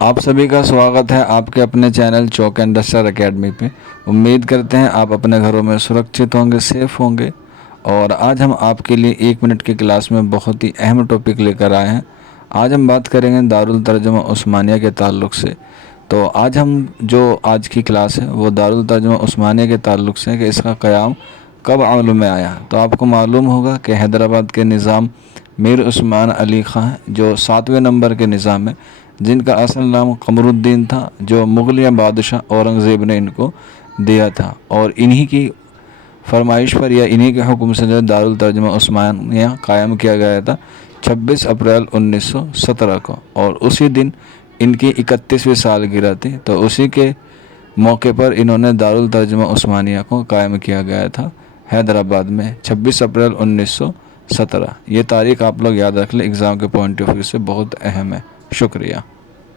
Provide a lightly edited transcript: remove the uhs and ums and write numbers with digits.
आप सभी का स्वागत है आपके अपने channel chalk and duster academy पे। उम्मीद करते हैं आप अपने घरों में सुरक्षित होंगे, सेफ़ होंगे। और आज हम आपके लिए 1 मिनट की क्लास में बहुत ही अहम टॉपिक लेकर आए हैं। आज हम बात करेंगे दारुल तर्जुमा उस्मानिया के ताल्लुक़ से। तो आज आज की क्लास है वो दारुल तर्जुमा उस्मानिया के ताल्लुक़ से है कि इसका क़याम कब अमल में आया। तो आपको मालूम होगा कि हैदराबाद के निज़ाम मीर उस्मान अली ख़ां जो 7वें नंबर के निज़ाम है, जिनका असल नाम कमरुद्दीन था, जो मुग़लिया बादशाह औरंगज़ेब ने इनको दिया था। और इन्हीं की फरमाइश पर या इन्हीं के हुक्म से जो दारुल तर्जुमा उस्मानिया कायम किया गया था 26 अप्रैल 1917 को। और उसी दिन इनकी 31वीं सालगिरह थी। तो उसी के मौके पर इन्होंने दारुल तर्जुमा उस्मानिया को कायम किया गया था हैदराबाद में 26 अप्रैल 1917। ये तारीख़ आप लोग याद रख लें, एग्ज़ाम के पॉइंट ऑफ व्यू से बहुत अहम है। शुक्रिया।